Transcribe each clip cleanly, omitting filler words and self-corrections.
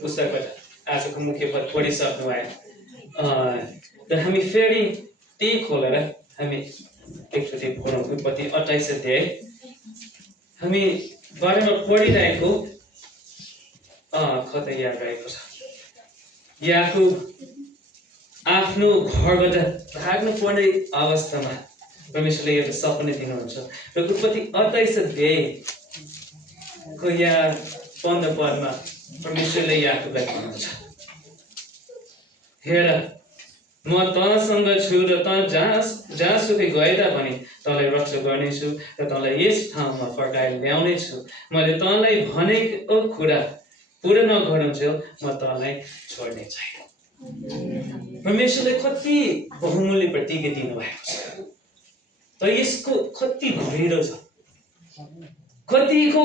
पुस्तकबाट आजको मुख्य पद पढिसक्नु भयो र हामी फेरि त्यही खोलेर हामी एकचोटि पढौँ। उत्पत्ति 28 अध्याय हामी बारेमा पढिरहेको कता याद रहेको छ। याकुब आफ्नो घरबाट भाग्नु पर्ने अवस्थामा परमेश्वरले एउटा सपना दिनुहुन्छ र उत्पत्ति 28 अध्यायको यहाँ 15 पदमा परमेश्वरले याकुबलाई भन्नुहुन्छ, हेर म तँसँग छु र तँ जहाँसुकै गएता पनि तँलाई रक्षा गर्नेछु र तँलाई यस ठाउँमा फर्काएर ल्याउनेछु। मैले तँलाई भनेको कुरा पुरा नगरुन्जेल म तँलाई छोड्ने छैन। परमेश्वरले कति बहुमूल्य प्रतिज्ञा दिनुभएको छ, तर यसको कति गहिरो छ, कतिको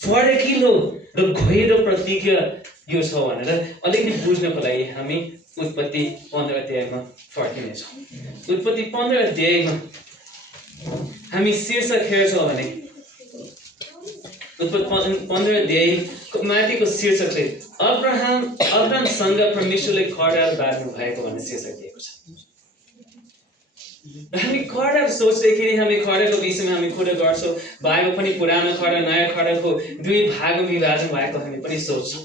फरकिलो र गहिरो प्रतिज्ञा यो छ भनेर अलिकति बुझ्नको लागि हामी उत्पत्ति 15 अध्यायमा फर्किनेछौँ। उत्पत्ति 15 अध्यायमा हामी शीर्षक हेर्छौँ भने उत्पत्ति 15 अध्यायको माथिको शीर्षक चाहिँ अब्राहमसँग परमेश्वरले खडाल बाँध्नु भएको भन्ने शीर्षक दिएको छ। हामी खडा सोच्दाखेरि हामी खडाको विषयमा हामी कुरा गर्छौँ। बाइबल पनि पुरानो खडा नयाँ खडाको दुई भागमा विभाजन भएको हामी पनि सोच्छौँ।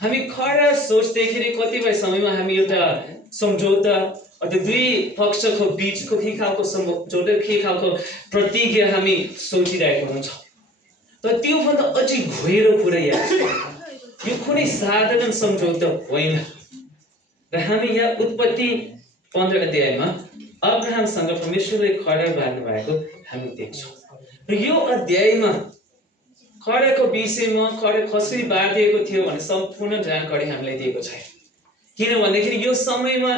हामी खडा सोच्दाखेरि कतिपय समयमा हामी एउटा सम्झौता अथवा दुई पक्षको बिचको के खालको सम्झौता के खालको प्रतिज्ञा हामी सोचिरहेको हुन्छौँ, तर त्योभन्दा अझै गहिरो कुरा यहाँ यो कुनै साधारण सम्झौता होइन। र हामी यहाँ उत्पत्ति 15 अध्यायमा अब्राहमसँग परमेश्वरले खडा बाँध्नु भएको हामी देख्छौँ। र यो अध्यायमा खडाको विषयमा खडा कसरी बाँधिएको थियो भन्ने सम्पूर्ण जानकारी हामीलाई दिएको छैन। किनभनेदेखि यो समयमा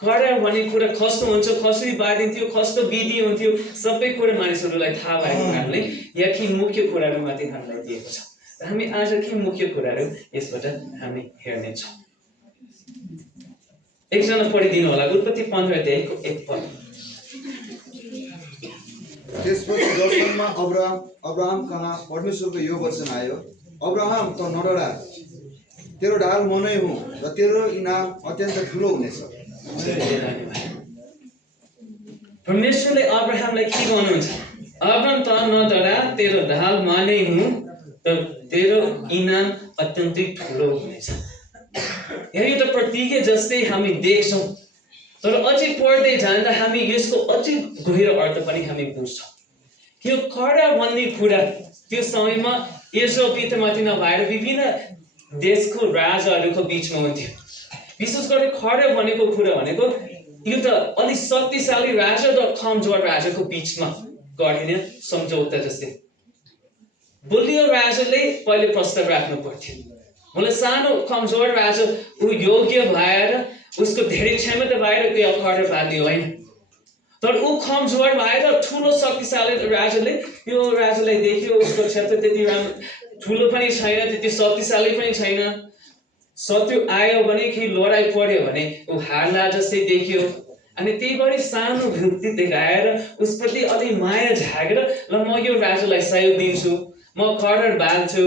खडा भन्ने कुरा कस्तो हुन्छ, कसरी बाँधिन्थ्यो, कस्तो विधि हुन्थ्यो, सबै कुरा मानिसहरूलाई थाहा भएको कारणले यहाँ के मुख्य कुराहरू मात्रै हामीलाई दिएको छ। र हामी आज के मुख्य कुराहरू यसबाट हामी हेर्नेछौँ। एकजना पढिदिनु होला उत्पत्ति 15 अध्यायको 1 पद। त्यसपछि दर्शनमा अब्राहम कहाँ परमेश्वरको यो वचन आयो, अब्राहम त नडरा, तेरो ढाल म नै हुँ र तेरो इनाम अत्यन्त ठुलो हुनेछ। परमेश्वरले अब्राहमलाई के भन्नुहुन्छ? अब्राहम त नडरा, तेरो ढाल म नै हुँ र तेरो इनाम अत्यन्तै ठुलो हुनेछ। यहाँ एउटा प्रतिज्ञा जस्तै हामी देख्छौँ, तर अझै पढ्दै जाँदा हामी यसको अझै गहिरो अर्थ पनि हामी बुझ्छौँ। यो खडा भन्ने कुरा त्यो समयमा इस्रायल पितृमाथि नभएर विभिन्न देशको राजाहरूको बिचमा हुन्थ्यो। विशेष गरी खडा भनेको कुरा भनेको यो त अलिक शक्तिशाली राजा र कमजोर राजाको बिचमा गरिने सम्झौता जस्तै। बलियो राजाले पहिले प्रस्ताव राख्नु पर्थ्यो, मलाई सानो कमजोर राजा ऊ योग्य भएर उसको धेरै क्षमता भएर त्यो खडा बाँध्ने होइन, तर ऊ कमजोर भएर ठुलो शक्तिशाली राजाले यो राजालाई देख्यो उसको क्षेत्र त्यति राम्रो ठुलो पनि छैन, त्यति शक्तिशाली पनि छैन, शत्रु आयो भने कि लडाइँ पर्यो भने ऊ हार्ला जस्तै देखियो। अनि त्यही भएर सानुभूति देखाएर उसप्रति अलि माया झागेर ल म यो राजालाई सहयोग दिन्छु, म खडा बाँध्छु,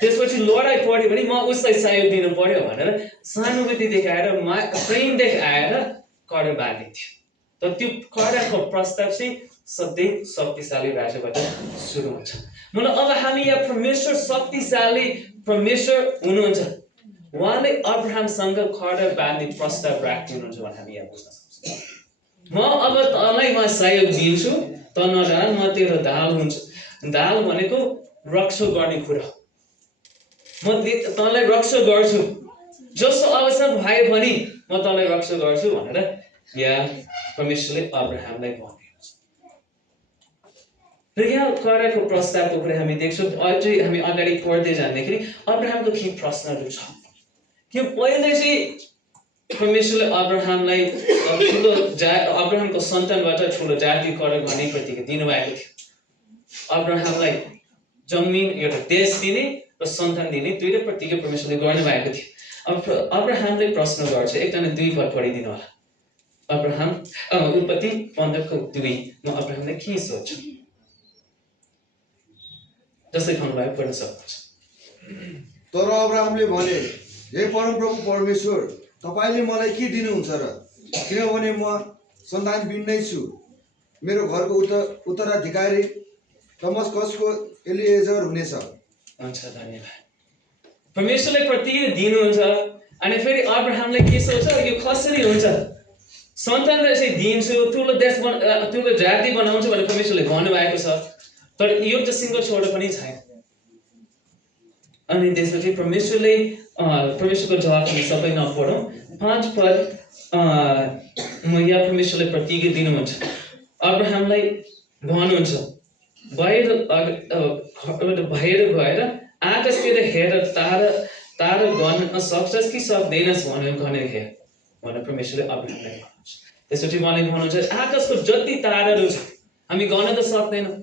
त्यसपछि लडाइँ पर्यो भने म उसलाई सहयोग दिनु पर्यो भनेर सानुभूति देखाएर प्रेम देखाएर खडा बाँधिन्थ्यो। तर त्यो खडाको प्रस्ताव चाहिँ सधैँ शक्तिशाली राजाबाट सुरु हुन्छ। मतलब अब हामी यहाँ परमेश्वर शक्तिशाली परमेश्वर हुनुहुन्छ, उहाँले अब्राहमसँग खडा बाँध्ने प्रस्ताव राख्दिनुहुन्छ भने हामी यहाँ बुझ्न सक्छौँ। म अब तँलाई म सहयोग दिन्छु, त नडर, म तेरो ढाल हुन्छु। ढाल भनेको रक्षा गर्ने कुरा, म तँलाई रक्षा गर्छु, जस्तो अवसर भयो भने म तँलाई रक्षा गर्छु भनेर यहाँ परमेश्वरले अब्राहमलाई भन्नुहुन्छ। र यहाँ खडाको प्रस्तावको कुरा हामी देख्छौँ। अझै हामी अगाडि पढ्दै जाँदाखेरि अब्राहमको के प्रश्नहरू छ। त्यो पहिले चाहिँ परमेश्वरले अब्राहमलाई अब्राहमको सन्तानबाट ठुलो जाति खडा गर्ने प्रतिज्ञा दिनुभएको थियो। अब्राहमलाई जमिन एउटा देश दिने र सन्तान दिने दुईटा प्रतिज्ञा परमेश्वरले गर्नुभएको थियो। अब अब्राहमले प्रश्न गर्छ, एकजना 2 पद पढिदिनु होला। अब्राहम उत्पत्ति 15:2 म अब्राहमले के सोध्छु जस्तै भन्नुभयो पढ्न सक्नुहुन्छ। तर अब्राहमले भने, हे परमप्रभु परमेश्वर, तपाईँले मलाई के दिनुहुन्छ र? किनभने म सन्तानविहीन नै छु। मेरो घरको उत्तराधिकारी दमस्कसको एलिएजर हुनेछ। हुन्छ, धन्यवाद। परमेश्वरले प्रतिज्ञा दिनुहुन्छ अनि फेरि अब्राहमले के सोच्छ, यो कसरी हुन्छ? सन्तानलाई चाहिँ दिन्छु, ठुलो देश ठुलो जाति बनाउँछु भनेर परमेश्वरले भन्नुभएको छ, तर एउटा सिङ्गो छोरो पनि छैन। अनि त्यसपछि परमेश्वरको जवाब हामी सबै नपढौँ। 5 पद म यहाँ परमेश्वरले प्रतिज्ञा दिनुहुन्छ। अब्राहमलाई भन्नुहुन्छ, बाहिर गएर आकाशतिर हेर, तारा गर्न सक्छस् कि सक्दैनस् भनेर हेर भनेर परमेश्वरले अब्राहमलाई भन्नुहुन्छ। त्यसपछि उहाँले भन्नुहुन्छ, आकाशको जति ताराहरू छ हामी गर्न त सक्दैनौँ।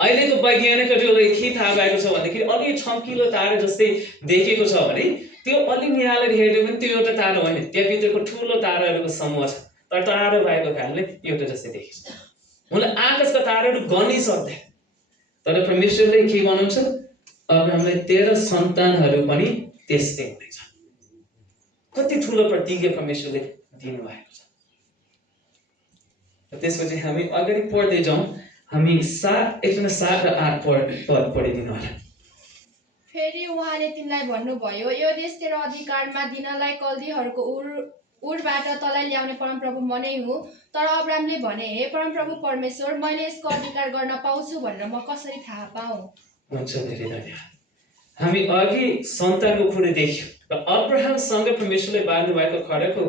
अहिलेको वैज्ञानिकहरूले के थाहा भएको छ भन्दाखेरि अलि चम्किलो तारा जस्तै देखेको छ भने त्यो अलि निहालेर हेर्यो भने त्यो एउटा तारा होइन, त्यहाँभित्रको ठुलो ताराहरूको समूह छ, तर तारा भएको कारणले एउटा जस्तै देखिन्छ। मलाई आकाशका ताराहरू गन्नै सक्दैन। तर परमेश्वरले के भन्नुहुन्छ, अब्राहमलाई तेरा सन्तानहरू पनि त्यस्तै हुनेछ। कति ठुलो प्रतिज्ञा परमेश्वरले दिनुभएको छ। त्यसपछि हामी अगाडि पढ्दै जाउँ। हामी 7 र 8 पद पढिदिनु होला। फेरि उहाँले तिनलाई भन्नुभयो, यो देश तेरो अधिकारमा दिनलाई कल्दीहरूको उरबाट तँलाई ल्याउने परमप्रभु म नै हुँ। तर अब्राहमले भने, हे परमप्रभु परमेश्वर, मैले यसको अधिकार गर्न पाउँछु भनेर म कसरी थाहा पाऊँ? हुन्छ, धेरै धन्यवाद। हामी अघि सन्तानको कुरा देख्यौँ र अब्राहमसँग परमेश्वरले बाँध्नु भएको खडाको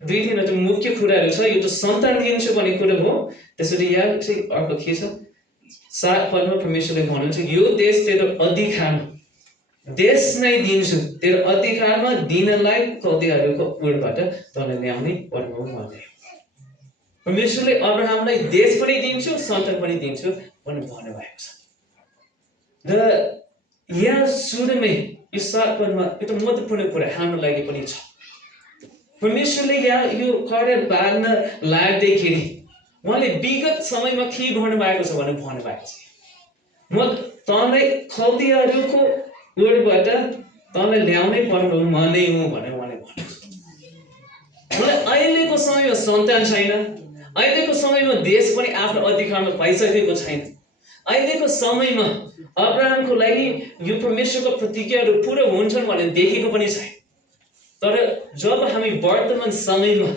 2-3 मुख्य कुराहरू छ। यो त सन्तान दिन्छु भन्ने कुरा हो। त्यसरी यहाँ चाहिँ अर्को के छ, 7 पदमा परमेश्वरले भन्नुहुन्छ, यो देश तेरो अधिकारमा, देश नै दिन्छु तेरो अधिकारमा दिनलाई कल्दीहरूको उरबाट तँलाई ल्याउने परमप्रभु म नै हुँ। परमेश्वरले अब्राहमलाई देश पनि दिन्छु, सन्तान पनि दिन्छु भनेर भन्नुभएको छ। र यहाँ सुरुमै यो 7 पदमा एउटा महत्त्वपूर्ण कुरा हाम्रो लागि पनि छ। परमेश्वरले यहाँ यो खडा बाँध्न लाग्दैखेरि उहाँले विगत समयमा के भन्नुभएको छ भनेर भन्नुभएको छ, म तँलाई कल्दीहरूको उरबाट तँलाई ल्याउने परमप्रभु म नै हुँ भनेर उहाँले भनेको छ। मलाई अहिलेको समयमा सन्तान छैन, अहिलेको समयमा देश पनि आफ्नो अधिकारमा पाइसकेको छैन, अहिलेको समयमा अब्राहमको लागि यो परमेश्वरको प्रतिज्ञाहरू पुरा हुन्छन् भनेर देखेको पनि छैन। तर जब हामी वर्तमान समयमा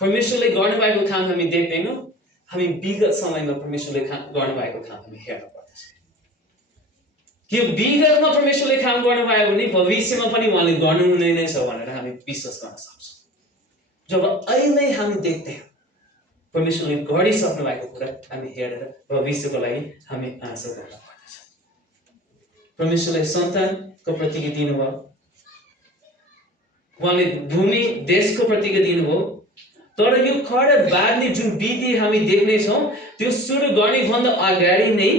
परमेश्वरले गर्नुभएको काम हामी देख्दैनौँ, हामी विगत समयमा परमेश्वरले गर्नुभएको काम हामी हेर्न पर्दछ। कि विगतमा परमेश्वरले काम गर्नुभयो भने भविष्यमा पनि उहाँले गर्नुहुने नै छ भनेर हामी विश्वास गर्न सक्छौँ। जब अहिले हामी देख्दैनौँ, परमेश्वरले गरिसक्नु भएको कुरा हामी हेरेर भविष्यको लागि हामी आशा गर्न पर्दछ। परमेश्वरले सन्तानको प्रतिज्ञा दिनुभयो, उहाँले भूमि देशको प्रतिज्ञा दिनुभयो। तर यो खडा बाँध्ने जुन विधि हामी देख्नेछौँ, त्यो सुरु गर्नेभन्दा अगाडि नै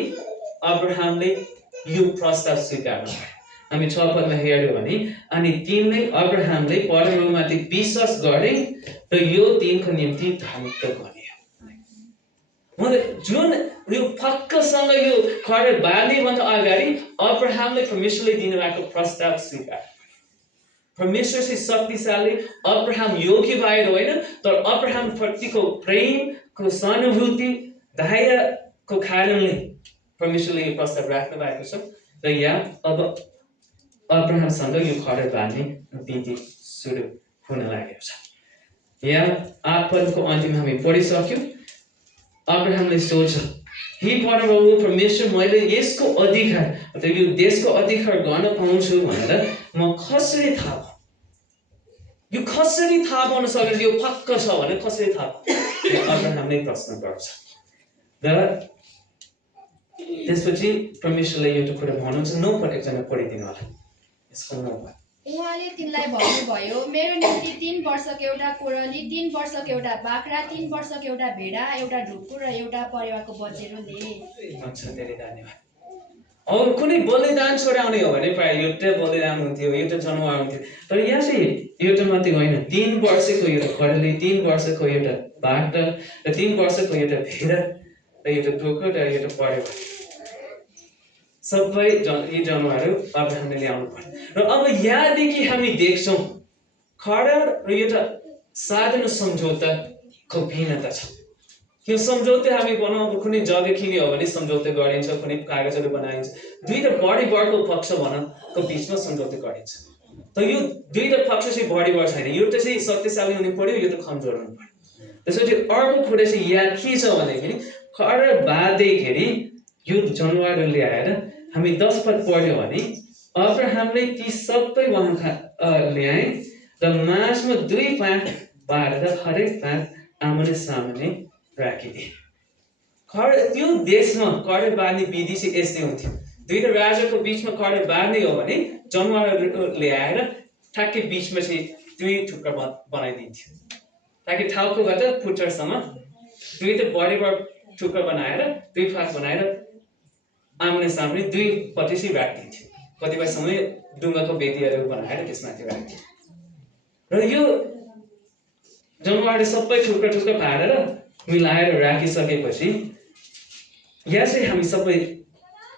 अब्राहमले यो प्रस्ताव स्वीकार्नु भयो। हामी 6 पदमा हेर्यौँ भने, अनि तिनले अब्राहमले परमप्रभुमाथि विश्वास गरे र यो तिनको निम्ति धार्मिकता गनियो। मतलब जुन यो पक्कासँग यो खडा बाँध्नेभन्दा अगाडि अब्राहमले परमेश्वरले दिनुभएको प्रस्ताव स्वीकार। परमेश्वर चाहिँ शक्तिशाली, अब्राहम योग्य भएर होइन, तर अब्राहम प्रतिको प्रेमको सहानुभूति दयाको कारणले परमेश्वरले यो प्रस्ताव राख्नु भएको छ। र यहाँ अब अब्राहमसँग यो खडा बाँध्ने विधि सुरु हुन लागेको छ। यहाँ 8 पदको अन्तिममा हामी पढिसक्यौँ। अब्राहमले सोच्छ, हे परमप्रभु परमेश्वर, मैले यसको अधिकार अथवा यो देशको अधिकार गर्न पाउँछु भनेर म कसरी थाहा पाऊँ? यो कसरी थाहा पाउन सक्छ? यो पक्का छ भने कसरी थाहा पाऊँ? अब्राहमले प्रश्न गर्छ। र त्यसपछि परमेश्वरले एउटा कुरा भन्नुहुन्छ। 9 पद एकजना पढिदिनु होला। यसको 9 पद। उहाँले तिनलाई भन्नुभयो, मेरो निम्ति 3 वर्षको एउटा कोरली, 3 वर्षको एउटा बाख्रा, 3 वर्षको एउटा भेडा, एउटा ढुकुर र एउटा परेवाको बच्चेरो ले। अच्छा, धेरै धन्यवाद। अरू कुनै बलिदान छोडाउने हो भने प्रायः एउटा बलिदान हुन्थ्यो, एउटा जनावर हुन्थ्यो। तर यहाँ चाहिँ एउटा मात्रै होइन, 3 वर्षको एउटा खरली, 3 वर्षको एउटा बाख्रा र 3 वर्षको एउटा भेडा र एउटा ढुकुर र एउटा परेवा। सबै यी जनावरहरू अब्राहमले ल्याउनु पर्यो। र अब यहाँदेखि हामी देख्छौँ खडा र एउटा साधारण सम्झौताको भिन्नता छ। यो सम्झौता हामी बनाउँदा कुनै जग्गा किन्यो हो भने सम्झौता गरिन्छ, कुनै कागजहरू बनाइन्छ, दुईटा बढी बढको पक्ष भनको बिचमा सम्झौता गरिन्छ। त यो दुईटा पक्ष चाहिँ बढी बढ छैन, यो त चाहिँ शक्तिशाली हुनु पर्यो, यो त कमजोर हुनु पर्यो। त्यसपछि अर्को कुरा चाहिँ यहाँ के छ भन्दाखेरि खडा बाँध्दैखेरि यो जनावरहरू ल्याएर हामी 10 पद पढ्यो भने अब्राहमले ती सबै ल्याए र माझमा 2 पात बाँडेर हरेक पात आमने सामने राखिदिए। त्यो देशमा खडा बाँध्ने विधि चाहिँ यस्तै हुन्थ्यो। दुईटा राजाको बिचमा खडा बाँध्ने हो भने जनावरहरू ल्याएर ठ्याक्कै बिचमा चाहिँ 2 टुक्रा बनाइदिन्थ्यो, ताकि टाउकोबाट पुच्छरसम्म दुईटा बढी बढ टुक्रा बनाएर 2 फाट बनाएर आमने सामने 2 पट्टि चाहिँ राखिदिन्थ्यो। कतिपय समय ढुङ्गाको वेदीहरू बनाएर त्यसमाथि राख्थ्यो। र यो जनावरहरू सबै टुक्रा टुक्रा पारेर मिलाएर राखिसकेपछि यहाँ चाहिँ हामी सबै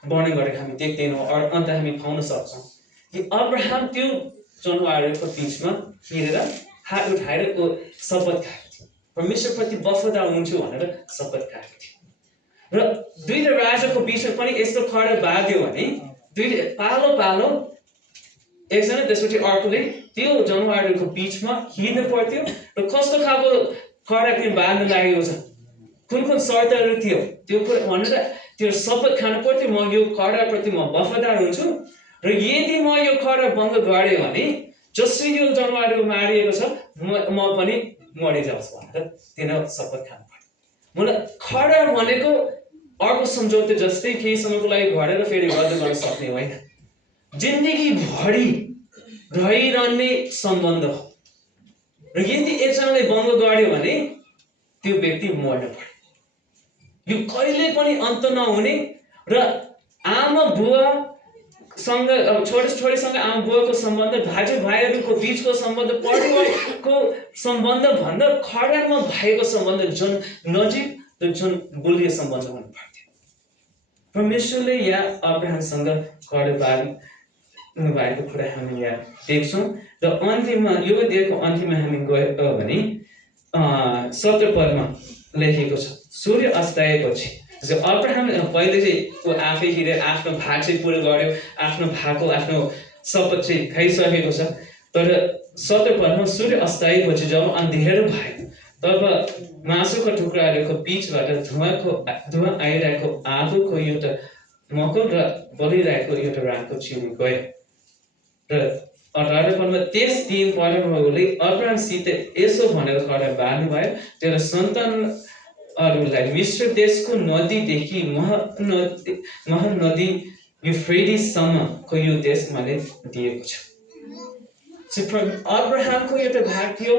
वर्णन गरेको हामी देख्दैनौँ, अन्त हामी पाउन सक्छौँ कि अब्राहम त्यो जनावरहरूको बिचमा हिँडेर हात उठाएर शपथ खाएको थियो, परमेश्वरप्रति वफादार हुन्छु भनेर शपथ खाएको थियो। र दुईटा राजाको बिचमा पनि यस्तो खडा बाँध्यो भने पालो पालो एकजना त्यसपछि अर्कोले त्यो जनावरहरूको बिचमा हिँड्नु पर्थ्यो। र कस्तो खालको खडा किन बाँध्न लागेको छ, कुन कुन शर्तहरू थियो त्यो भनेर त्यो शपथ खानु पर्थ्यो, म यो खडाप्रति म वफादार हुन्छु र यदि म यो खडा भङ्ग गरेँ भने जसरी यो जनावरहरू मारिएको छ म पनि मरिजाओस् भनेर तिनीहरू शपथ खानु पर्यो। मलाई खडा भनेको अर्को सम्झौता जस्तै केही समयको लागि गरेर फेरि रद्द गर्न सक्ने होइन, जिन्दगीभरि रहिरहने सम्बन्ध हो। र यदि एकजनाले भङ्ग गर्यो भने त्यो व्यक्ति मर्नु पर्यो। यो कहिले पनि अन्त नहुने र आमा बुवासँग छोरीसँग आमा बुवाको सम्बन्ध, दाजुभाइहरूको बिचको सम्बन्ध, परिवारको सम्बन्ध भन्दा खडामा भएको सम्बन्ध जुन नजिक र जुन बलियो सम्बन्ध हुनु पर्थ्यो। परमेश्वरले यहाँ अब्राहमसँग खडा बाँध्नु भएको कुरा हामी यहाँ देख्छौँ। र अन्तिममा यो दिएको अन्तिममा हामी गयो भने 17 पदमा लेखेको छ, सूर्य अस्ताएपछि अब्राहम पहिले चाहिँ ऊ आफै हिँडेर आफ्नो भाग चाहिँ पुरा गर्यो, आफ्नो शपथ चाहिँ खाइसकेको छ। तर 17 पदमा सूर्य अस्ताएपछि जब अँध्यारो भयो तब मासुको टुक्राहरूको बिचबाट धुवा आइरहेको आगोको एउटा मकल र बलिरहेको एउटा रागको चिनी गयो। र 18 पदमा त्यस दिन परमप्रभुले अब्राहमसित यसो भनेर खडा बाँध्नु भयो, तेरो सन्तानहरूलाई मिश्र देशको नदीदेखि महानदी युफ्रेटिससम्मको यो देश मैले दिएको छु। अब्राहमको एउटा भाग थियो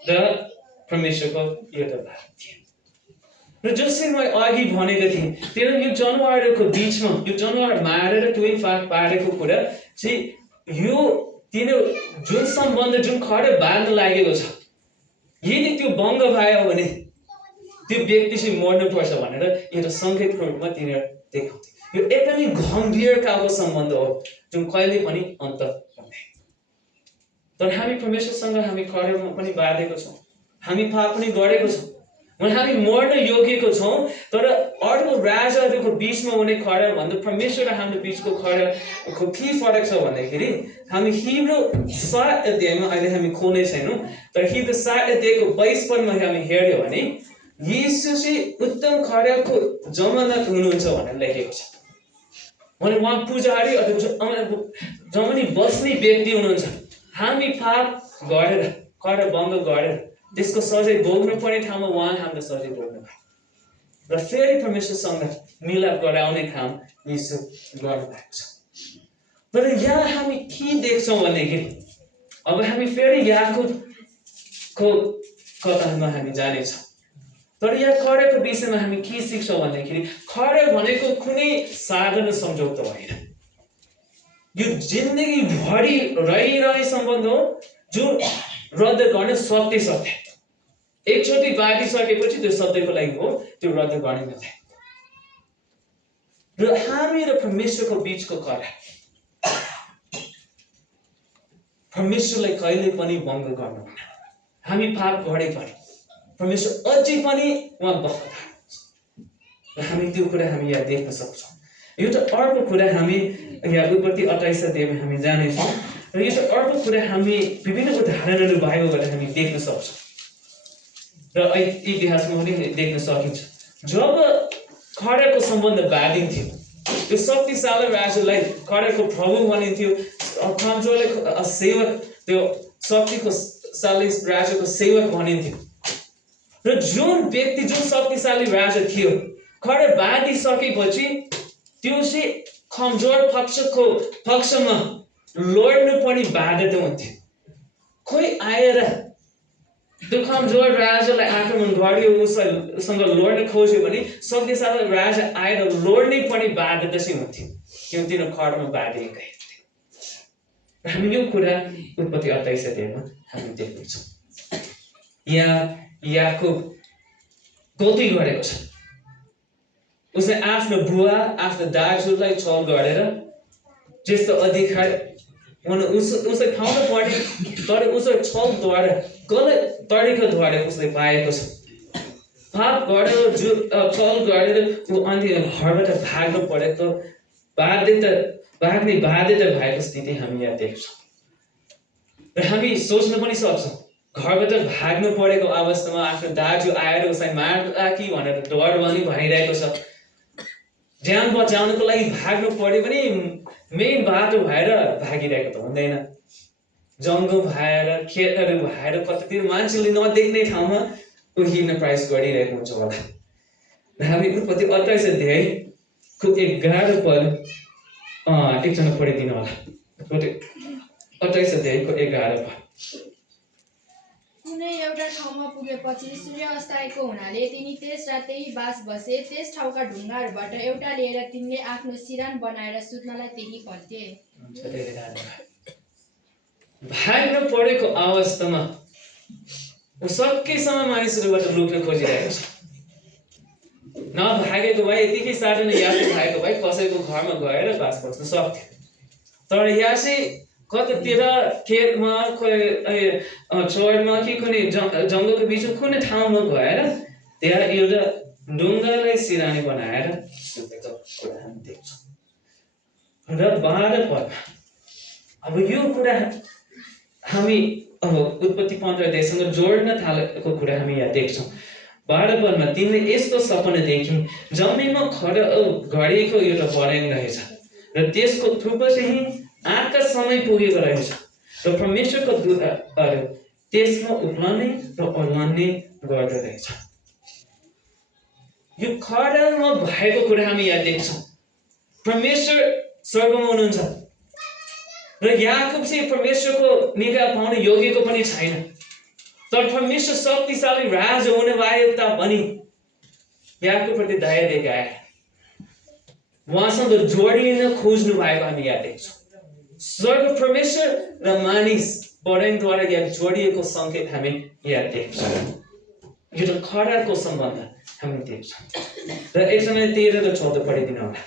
र परमेश्वरको एउटा भाग थियो। र जसरी मैले अघि भनेको थिएँ त्यो यो जनावरहरूको बिचमा यो जनावर मारेर 2 फाट पारेको कुरा चाहिँ यो तिनीहरू जुन सम्बन्ध जुन खडा बाँध्न लागेको छ, यदि त्यो भङ्ग भयो भने त्यो व्यक्ति चाहिँ मर्नुपर्छ भनेर एउटा सङ्केतको रूपमा तिनीहरू देखाउँथे। यो एकदमै गम्भीर खालको सम्बन्ध हो जुन कहिले पनि अन्त हुँदैन। तर हामी परमेश्वरसँग हामी खडामा पनि बाँधेको छौँ, हामी पाप पनि गरेको छौँ, हामी मर्न योग्यको छौँ। तर अर्को राजाहरूको बिचमा हुने खडा भन्दा परमेश्वर र हाम्रो बिचको खडाको के फरक छ भन्दाखेरि हामी हिब्रू 7 अध्यायमा अहिले हामी खोल्ने छैनौँ, तर हिब्रू 7 अध्यायको 22 पदमा हामी हेऱ्यो भने यीशु चाहिँ उत्तम खडाको जमानत हुनुहुन्छ भनेर लेखेको छ। भने उहाँ पुजारी अथवा जमानी बस्ने व्यक्ति हुनुहुन्छ। हामी पाप गरेर खडा भङ्ग गरेर त्यसको सजाय भोग्नु पर्ने ठाउँमा उहाँ हाम्रो सजाय भोग्नु भयो र फेरि परमेश्वरसँग मिलाप गराउने काम यीशु गर्नुभएको छ। तर यहाँ हामी के देख्छौँ भन्दाखेरि अब हामी फेरि याकुबको कथामा हामी जानेछौँ। तर यहाँ खडाको विषयमा हामी के सिक्छौँ भन्दाखेरि खडा भनेको कुनै साधारण सम्झौता होइन, यो जिन्दगीभरि रहिरहने सम्बन्ध हो जुन रद्द गर्न सत्य एकचोटि बाँधिसकेपछि त्यो सत्यको लागि हो, त्यो रद्द गर्ने नଥାଏ। र हामी र परमेश्वरको बिचको कडा परमेश्वरलाई कहिले पनि भङ्ग गर्नुहुन्न। हामी पाप गरे पनि परमेश्वर अझै पनि उहाँ वफादार र हामी त्यो कुरा हामी यहाँ देख्न सक्छौँ। एउटा अर्को कुरा हामी यहाँ उत्पत्ति 28 अध्यायमा हामी जानेछौँ र एउटा अर्को कुरा हामी विभिन्न उदाहरणहरू बाइबलबाट हामी देख्न सक्छौँ र इतिहासमा पनि देख्न सकिन्छ। जब खडाको सम्बन्ध बाँधिन्थ्यो, त्यो शक्तिशाली राजालाई खडाको प्रभु भनिन्थ्यो, कमजोरलाई सेवक, त्यो शक्तिको शाली राजाको सेवक भनिन्थ्यो र जुन व्यक्ति जुन शक्तिशाली राजा थियो खडा बाँधिसकेपछि त्यो चाहिँ कमजोर पक्षमा लड्नु पनि बाध्यता हुन्थ्यो। कोही आएर त्यो कमजोर राजालाई आक्रमण गर्यो, उसँग लड्न खोज्यो भने शक्तिशाली राजा आएर लड्ने पनि बाध्यता चाहिँ हुन्थ्यो, किनकि तिनीहरू खडमा बाँधिएका थिए। हामी यो कुरा उत्पत्ति 28 अध्यायमा हामी देख्नेछौँ। यहाँ याकुब गल्ती गरेको छ। उसले आफ्नो बुवा आफ्नो दाजुलाई छल गरेर जस्तो अधिकार उसले पाउनु पर्ने तर उसले छलद्वारा गलत तरिकाद्वारा उसले पाएको छ। पाप गरेर छल गरेर ऊ अन्य घरबाट भाग्नु परेको भाग्ने बाध्यता भएको स्थिति हामी यहाँ देख्छौँ र हामी सोच्न पनि सक्छौँ घरबाट भाग्नु परेको अवस्थामा आफ्नो दाजु आएर उसलाई मार्ला कि भनेर डर पनि भइरहेको छ। ज्यान बचाउनको लागि भाग्नु पर्यो भने मेन बाटो भएर भागिरहेको त हुँदैन, जङ्गल भएर खेतहरू भएर कतितिर मान्छेले नदेख्ने ठाउँमा ऊ हिँड्न प्रयास गरिरहेको हुन्छ होला। र हामी उत्पत्ति 28 अध्यायको 11 पद एकजना पढिदिनु होला। उत्पत्ति 28 अध्यायको 11 पद। कुनै एउटा ठाउँमा पुगेपछि सूर्य अस्ताएको हुनाले तिनी त्यस रात त्यही बास बसे। त्यस ठाउँका ढुङ्गाहरूबाट एउटा लिएर तिनले आफ्नो सिरान बनाएर सुत्नलाई त्यही पर्थे। भाग्न परेको अवस्थामा ऊ सकेसम्म मानिसहरूबाट लुक्न खोजिरहेको छ। नभागेको भए यतिकै साह्रो नै यात्रा भएको भए कसैको घरमा गएर बास बस्न सक्थ्यो, तर यहाँ चाहिँ कतातिर खेतमा चौरमा कि कुनै जङ्गलको बिचमा कुनै ठाउँमा गएर त्यहाँ एउटा ढुङ्गालाई सिरानी बनाएर सुतेको कुरा हामी देख्छौँ। र 12 पदमा अब यो कुरा हामी अब उत्पत्ति 15 अध्यायसँग जोड्न थालेको कुरा हामी यहाँ देख्छौँ। 12 पदमा तिनले यस्तो सपना देखे, जमिनमा खडा घडिएको एउटा बर्याङ रहेछ र त्यसको थुप्रो चाहिँ आँखका समय पुगेको रहेछ र परमेश्वरको दूतहरू त्यसमा उक्लने र ओर्लने गर्दो रहेछ। यो खडामा भएको कुरा हामी यहाँ देख्छौँ। परमेश्वर स्वर्गमा हुनुहुन्छ र याकुब चाहिँ परमेश्वरको निगाह पाउने योग्यको पनि छैन, तर परमेश्वर शक्तिशाली राजा हुने भए तापनि याकुबप्रति दया देखाए उहाँसँग जोडिन खोज्नु भएको हामी यहाँ देख्छौँ। स्वर्ग परमेश्वर र मानिस बर्याङद्वारा यहाँ जोडिएको सङ्केत हामी यहाँ देख्छौँ। यो त खडाको सम्बन्ध हामी देख्छौँ। र एकजना 13 र 14 पढिदिनु होला।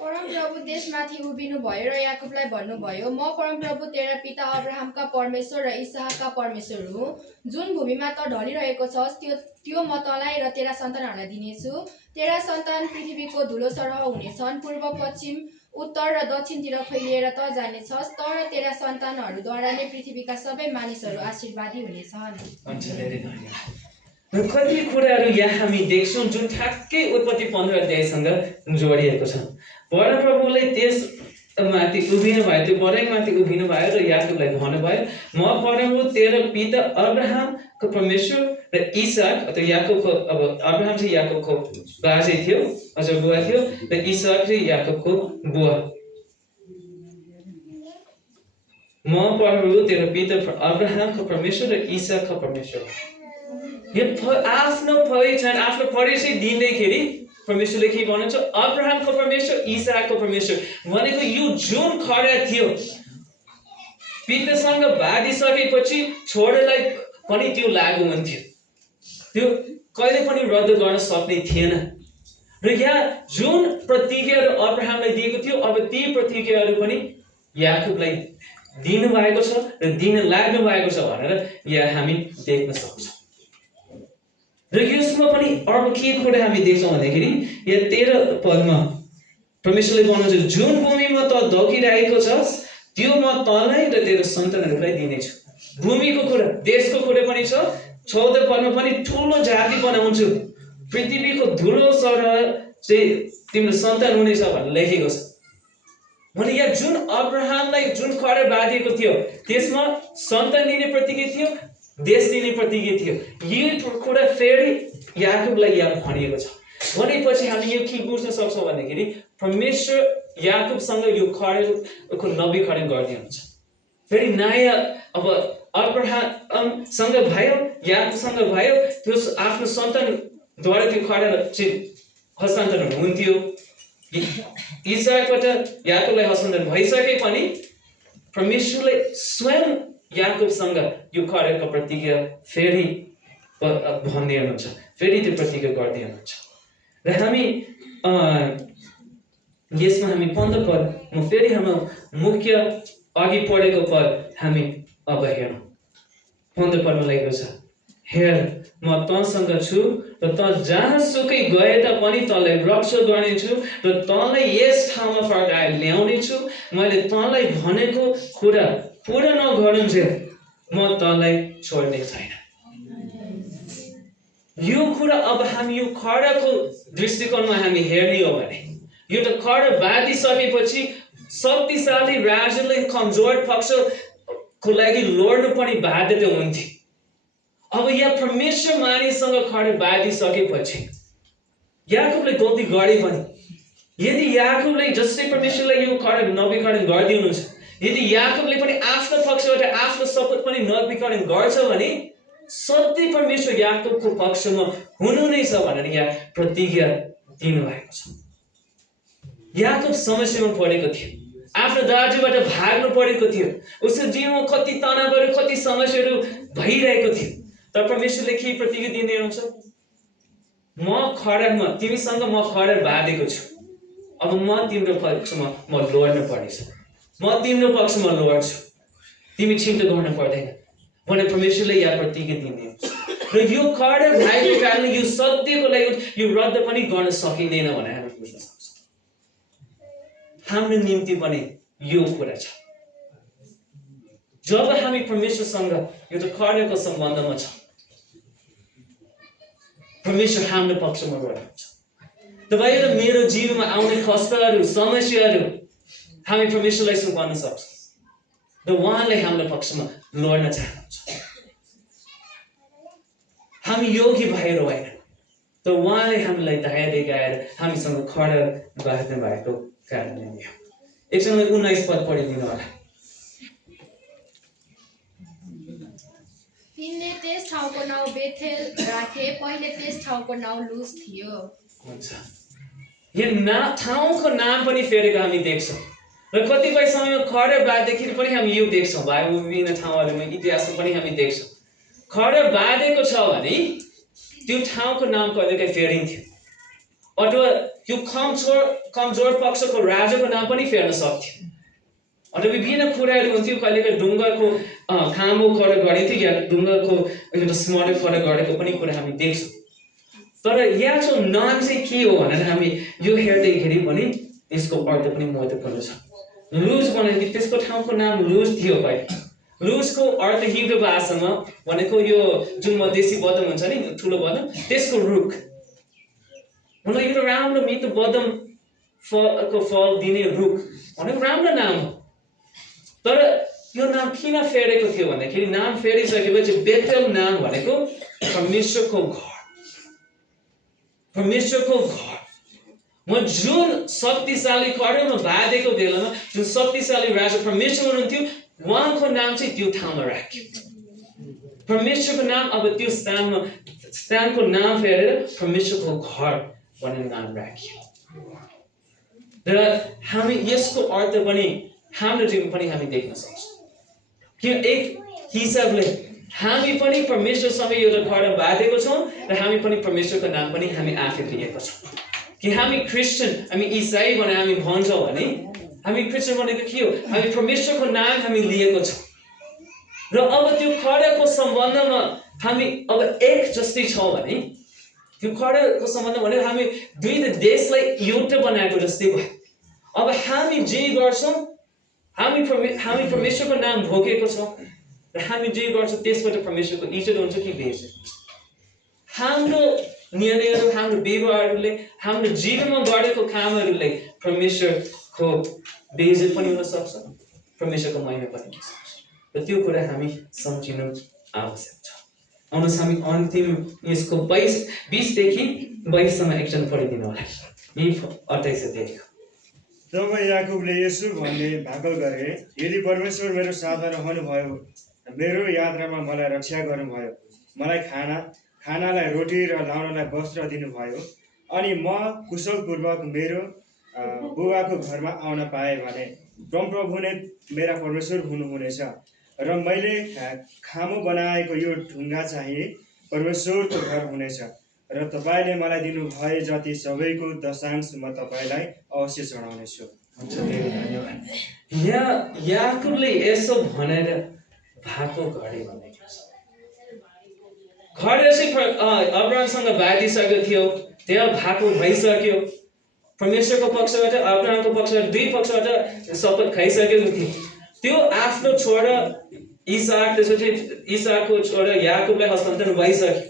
परमप्रभु देशमाथि उभिनु भयो र याकुबलाई भन्नुभयो, म परमप्रभु तेरा पिता अब्राहमका परमेश्वर र इसहाकका परमेश्वर हुँ। जुन भूमिमा त ढलिरहेको छस् त्यो म तँलाई र तेरा सन्तानहरूलाई दिनेछु। तेरा सन्तान पृथ्वीको धुलो सरह हुनेछन्, पूर्व पश्चिम उत्तर र दक्षिणतिर फैलिएर त जानेछस्, तर तेरा सन्तानहरूद्वारा नै पृथ्वीका सबै मानिसहरू आशीर्वादी हुनेछन्। र कति कुराहरू यहाँ हामी देख्छौँ जुन ठ्याक्कै उत्पत्ति 15 अध्यायसँग जोडिएको छ। परमप्रभुले त्यस माथि उभिनु भयो, त्यो बर्याङमाथि उभिनु भयो र याकुबलाई भन्नुभयो, म परमप्रभु तेरो पिता अब्राहमको परमेश्वर र इसाक, अथवा याकुबको, अब अब्राहम चाहिँ याकुबको बाजे थियो, हजुर बुवा थियो, र इसाक चाहिँ याकुबको बुवा। म परमप्रभु तेरो पिता अब्राहमको परमेश्वर र इसाकको परमेश्वर। यो आफ्नो पहिचान, आफ्नो परिचय दिँदैखेरि परमेश्वरले के भन्नुहुन्छ? अब्राहमको परमेश्वर, इसाकको परमेश्वर भनेको यो जुन खडा थियो पितासँग बाँधिसकेपछि छोडेलाई पनि त्यो लागु हुन्थ्यो, त्यो कहिले पनि रद्द गर्न सक्ने थिएन। र यहाँ जुन प्रतिज्ञाहरू अब्राहमलाई दिएको थियो अब ती प्रतिज्ञाहरू पनि याकुबलाई दिनुभएको छ र दिन लाग्नु भएको छ भनेर यहाँ हामी देख्न सक्छौँ। र यसमा पनि अर्को के कुरा हामी देख्छौँ भन्दाखेरि यहाँ 13 पदमा परमेश्वरले भन्नुहुन्छ जुन भूमिमा त धकिरहेको छस् त्यो म तँलाई र तेरो सन्तानहरूलाई दिनेछु। भूमिको कुरा, देशको कुरा पनि छ। 14 पदमा पनि ठुलो जाति बनाउँछु, पृथ्वीको धुलो सरह चाहिँ तिम्रो सन्तान हुनेछ भनेर लेखेको छ। भने यहाँ जुन अब्राहमलाई जुन खडा बाँधिएको थियो त्यसमा सन्तान दिने प्रतिज्ञा थियो, देश दिने प्रतिज्ञा थियो। यो कुरा फेरि याकुबलाई यहाँ भनिएको छ। भनेपछि हामी यो के बुझ्न सक्छौँ भन्दाखेरि परमेश्वर याकुबसँग यो खडेको नवीकरण गरिदिनुहुन्छ। फेरि नयाँ अब अब्राहमसँग भयो, याकुबसँग भयो, त्यो आफ्नो सन्तानद्वारा त्यो खडा चाहिँ हस्तान्तरण हुन्थ्यो। इसाकबाट याकुबलाई हस्तान्तरण भइसके पनि परमेश्वरले स्वयं याकुबसँग यो खडेको प्रतिज्ञा फेरि भन्दै हुनुहुन्छ, फेरि त्यो प्रतिज्ञा गर्दै हुनुहुन्छ। र हामी यसमा हामी 15 पदमा फेरि हाम्रो मुख्य अघि पढेको पद हामी अब हेरौँ। 15 पदमा लेखेको छ, हेर म तँसँग छु र तँ जहाँसुकै गए तापनि तँलाई रक्षा गर्नेछु र तँलाई यस ठाउँमा फर्काएर ल्याउनेछु। मैले तँलाई भनेको कुरा पुरा नगरुन्जेल म तँलाई छोड्ने छैन। यो कुरा अब हामी यो खडाको दृष्टिकोणमा हामी हेर्ने हो भने यो त खडा बाँधिसकेपछि शक्तिशाली राजाले कमजोर पक्षको लागि लड्नु पनि बाध्यता हुन्थ्यो। अब यहाँ परमेश्वर मानिससँग खडा बाँधिसकेपछि याकुबले गल्ती गरे पनि यदि याकुबले जस्तै परमेश्वरलाई यो खडा नवीकरण गरिदिनुहुन्छ, यदि याकुबले पनि आफ्नो पक्षबाट आफ्नो सपोर्ट पनि नवीकरण गर्छ भने सत्य परमेश्वर याकुबको पक्षमा हुनु नै छ भनेर यहाँ प्रतिज्ञा दिनुभएको छ। याकुब समस्यामा परेको थियो, आफ्नो दाजुबाट भाग्नु परेको थियो, उसको जीवनमा कति तनावहरू कति समस्याहरू भइरहेको थियो। तर परमेश्वरले के प्रतिज्ञा दिँदै हुनुहुन्छ, म खडामा तिमीसँग म खडा बाँधेको छु, अब म तिम्रो पक्षमा म लड्नु पर्नेछ, म तिम्रो पक्षमा लड्छु, तिमी चिन्ता गर्नु पर्दैन भने परमेश्वरले यहाँ प्रतिज्ञा दिँदै हुन्छ। र यो खडा भएको कारणले यो सत्यको लागि यो रद्द पनि गर्न सकिँदैन भनेर हामी बुझ्न सक्छौँ। हाम्रो निम्ति पनि यो कुरा छ, जब हामी परमेश्वरसँग यो त खडाको सम्बन्धमा छ, परमेश्वर हाम्रो पक्षमा लड्नुहुन्छ। तपाईँ र मेरो जीवनमा आउने कष्टहरू समस्याहरू हामी परमेश्वरलाई सुनाउन सक्छौँ र उहाँले हाम्रो पक्षमा लड्न चाहनुहुन्छ। हामी योग्य भएर होइन, तर उहाँले हामीलाई दया देखाएर हामीसँग खडा बाँध्नु भएको कारणले नै हो। एकजना 19 पद पढिदिनु होला। तिनले त्यस ठाउँको नाउँ बेथेल राखे, पहिले त्यस ठाउँको नाउँ लुज थियो। हुन्छ, यो ठाउँको नाम पनि फेरेको हामी देख्छौँ र कतिपय समयमा खडा बाँध्दाखेरि पनि हामी यो देख्छौँ। बाइबलमा विभिन्न ठाउँहरूमा इतिहासमा पनि हामी देख्छौँ खडा बाँधेको छ भने त्यो ठाउँको नाम कहिलेकाहीँ फेरिन्थ्यो, अथवा त्यो कमजोर पक्षको राजाको नाम पनि फेर्न सक्थ्यो, अथवा विभिन्न कुराहरू हुन्थ्यो। कहिलेकाहीँ ढुङ्गाको खामो खडा गरिन्थ्यो या ढुङ्गाको एउटा स्मरण खडा गरेको पनि कुरा हामी देख्छौँ। तर यहाँको नाम चाहिँ के हो भनेर हामी यो हेर्दाखेरि पनि यसको अर्थ पनि महत्त्वपूर्ण छ। लुज भनेको त्यसको ठाउँको नाम लुज थियो। पहिले लुजको अर्थ हिब्रू भाषामा भनेको यो जुन मधेसी बदम हुन्छ नि, ठुलो बदम, त्यसको रुख मतलब यो राम्रो मिठो बदम फलको फल दिने रुख भनेको राम्रो नाम हो। तर यो नाम किन फेरेको थियो भन्दाखेरि नाम फेरिसकेपछि बेथेल नाम भनेको परमेश्वरको घर, परमेश्वरको घर। म जुन शक्तिशाली खडामा बाँधेको बेलामा जुन शक्तिशाली राजा परमेश्वर हुनुहुन्थ्यो उहाँको नाम चाहिँ त्यो ठाउँमा राख्यो। परमेश्वरको नाम अब त्यो स्थानको नाम फेरेर परमेश्वरको घर भनेर नाम राखियो। र हामी यसको अर्थ पनि हाम्रो जीवनमा पनि हामी देख्न सक्छौँ कि एक हिसाबले हामी पनि परमेश्वरसँग एउटा खडा बाँधेको छौँ र हामी पनि परमेश्वरको नाम पनि हामी आफै लिएको छौँ। कि हामी क्रिस्चियन, हामी इसाई भनेर हामी भन्छौँ भने हामी क्रिस्चियन भनेको के हो? हामी परमेश्वरको नाम हामी लिएको छौँ र अब त्यो खडाको सम्बन्धमा हामी अब एक जस्तै छौँ भने त्यो खडाको सम्बन्ध भने हामी दुईटा देशलाई एउटा बनाएको जस्तै भयो। अब हामी जे गर्छौँ हामी परमेश्वरको नाम भोगेको छौँ र हामी जे गर्छौँ त्यसबाट परमेश्वरको इज्जत हुन्छ कि बेइज्जत? हाम्रो निर्णयहरू, हाम्रो व्यवहारहरूले, हाम्रो जीवनमा गरेको कामहरूले परमेश्वरको बेइज्जत पनि हुन सक्छ, परमेश्वरको महिमा पनि हुन सक्छ र त्यो कुरा हामी सम्झिनु आवश्यक छ। आउनुहोस् हामी अन्तिम यसको 20देखि 22सम्म एकजना पढिदिनु होला। यी 28 अध्यायको। तब याकुबले यसो भन्ने भाकल गरे, यदि परमेश्वर मेरो साथमा रहनुभयो, मेरो यात्रामा मलाई रक्षा गर्नुभयो, मलाई खानालाई रोटी र लाउनलाई वस्त्र दिनुभयो, अनि म कुशलपूर्वक मेरो बुबाको घरमा आउन पाएँ भने परमप्रभु नै मेरा परमेश्वर हुनुहुनेछ र मैले खामो बनाएको यो ढुङ्गा चाहिँ परमेश्वरको घर हुनेछ र तपाईँले मलाई दिनुभए जति सबैको दशांश म तपाईँलाई अवश्य चढाउनेछु। यहाँ याकुबले यसो भनेर भाको घडे भनेको छ। घडे चाहिँ अब्राहमसँग बाँधिसकेको थियो, त्यहाँ भाको भइसक्यो। परमेश्वरको पक्षबाट अब्राहमको पक्षबाट दुई पक्षबाट शपथ खाइसकेको थियो। त्यो आफ्नो छोरा इसाक, त्यसपछि इसाकको छोरा याकुबलाई हस्तान्तरण भइसक्यो।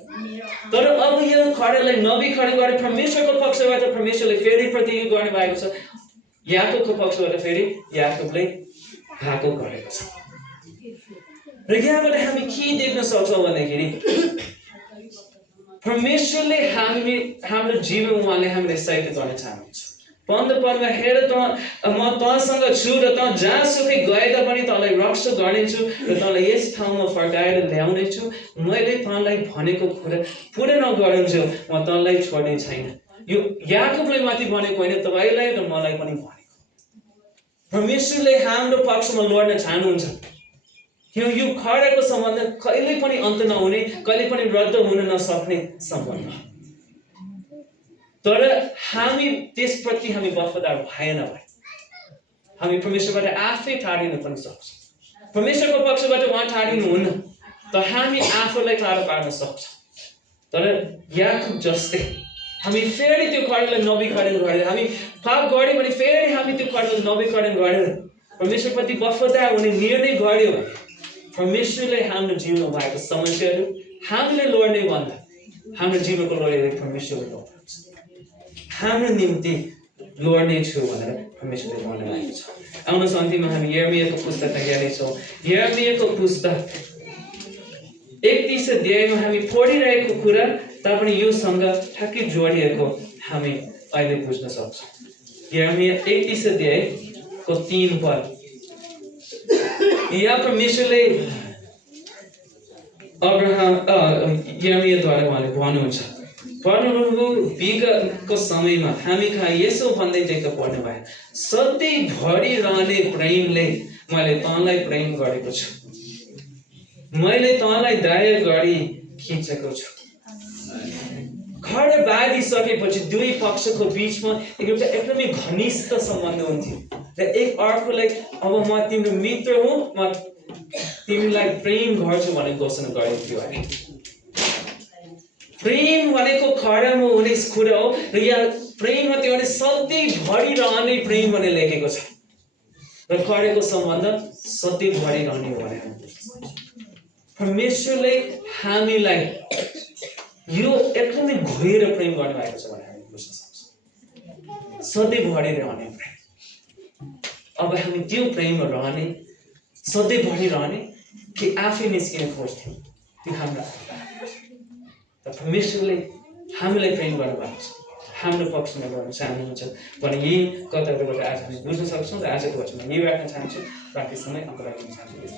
तर अब यो खडेलाई नबी खडे गरेर परमेश्वरको पक्षबाट परमेश्वरले फेरि प्रतिज्ञा गर्नु भएको छ। याकुबको पक्षबाट फेरि याकुबले भाको गरेको छ। र यहाँबाट हामी के देख्न सक्छौँ भन्दाखेरि परमेश्वरले हाम्रो जीवन उहाँले हामीले सहायता गर्न चाहनुहुन्छ। 15 पदमा हेर म तँसँग छु र तँ जहाँसुकै गए तापनि तँलाई रक्षा गर्नेछु र तँलाई यस ठाउँमा फर्काएर ल्याउनेछु। मैले तँलाई भनेको कुरा पुरा नगरुन्जेल म तँलाई छोड्ने छैन। यो याकुबले माथि भनेको होइन, तपाईँलाई र मलाई पनि भनेको। परमेश्वरले हाम्रो पक्षमा लड्न चाहनुहुन्छ। यो खडाको सम्बन्ध कहिले पनि अन्त नहुने, कहिले पनि रद्द हुन नसक्ने सम्बन्ध। तर हामी त्यसप्रति हामी वफादार भएन भने हामी परमेश्वरबाट आफै टाढिन पनि सक्छौँ। परमेश्वरको पक्षबाट उहाँ टाढिनुहुन्न, तर हामी आफूलाई टाढो पार्न सक्छौँ। तर याकुब जस्तै हामी फेरि त्यो खडालाई नवीकरण गरेर, हामी पाप गऱ्यौँ भने फेरि हामी त्यो खडालाई नवीकरण गरेर परमेश्वरप्रति वफादार हुने निर्णय गर्यो भने परमेश्वरले हाम्रो जीवनमा भएको समस्याहरू हामीले लड्ने भन्दा हाम्रो जीवनको लडेर परमेश्वरले लड्नुहुन्छ। हाम्रो निम्ति लड्ने छु भनेर परमेश्वरले भन्नुभएको छ। आउनुहोस् अन्तिममा हामी यिर्मयाको पुस्तकमा हेर्नेछौँ। यिर्मयाको पुस्तक 31 अध्यायमा हामी पढिरहेको कुरा तापनि योसँग ठ्याक्कै जोडिएको हामी अहिले बुझ्न सक्छौँ। यिर्मया 31 अध्यायको 3 पद। यहाँ परमेश्वरले यिर्मयाद्वारा उहाँले भन्नुहुन्छ, परमप्रभु विगतको समयमा हामी कहाँ यसो भन्दै देख्न पर्ने भयो, सधैँभरि रहने प्रेमले मैले तँलाई प्रेम गरेको छु, मैले तँलाई दया गरी खिचेको छु। खडा बाँधिसकेपछि दुई पक्षको बिचमा एउटा एकदमै घनिष्ठ सम्बन्ध हुन्थ्यो र एक अर्कोलाई अब म तिम्रो मित्र हुँ, म तिमीलाई प्रेम गर्छु भनेर घोषणा गरेको थियो। प्रेम भनेको खडामा हुने कुरा हो र यहाँ प्रेममा त्यो भने सधैँभरि रहने प्रेम भनेर लेखेको छ र खडेको सम्बन्ध सधैँभरि रहने हो भनेर परमेश्वरले हामीलाई यो एकदमै गहिरो प्रेम गर्नुभएको छ भनेर हामी बुझ्न सक्छौँ। सधैँभरि रहने प्रेम। अब हामी त्यो प्रेममा रहने, सधैँभरि रहने कि आफै निस्किने खोज्थ्यौँ, त्यो हाम्रो परमेश्वरले हामीलाई प्रेम गर्नुभएको छ, हाम्रो पक्षमा गर्न चाहनुहुन्छ भने यही कथाबाट आज हामी बुझ्न सक्छौँ। र आजको वचनमा यही राख्न चाहन्छु। बाँकी समय अङ्क राख्न चाहन्छु।